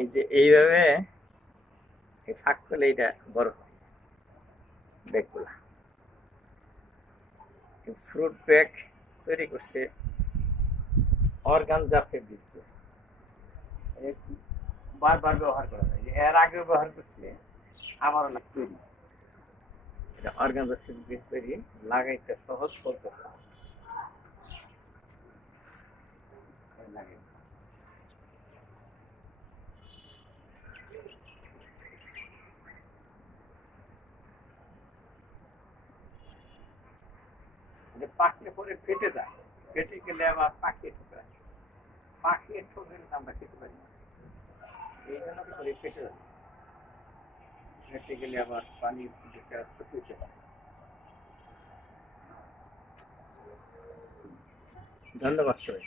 এই যে এইভাবে ফাঁক করলে এটা বড় হয় ব্যাগগুলা। ফ্রুট ব্যাগ তৈরি করছে অর্গানজা ফেব্রিক দিয়ে। বারবার ব্যবহার করা যায়, এর আগে ব্যবহার করছে আমার অনেক তৈরি। এটা অর্গানজা ফেব্রিক তৈরি, লাগাইতে সহজ, ফলতে লাগে। পাকলে পরে ফেটে যায়, ফেটে গেলে আবার পাকিয়ে ঠোকরা, পাকিয়ে ঠোকরে আমরা খেতে পারি না, এই জন্য করে ফেটে যায়। ফেটে গেলে আবার পানি শুকিয়ে পারে। ধন্যবাদ সবাই।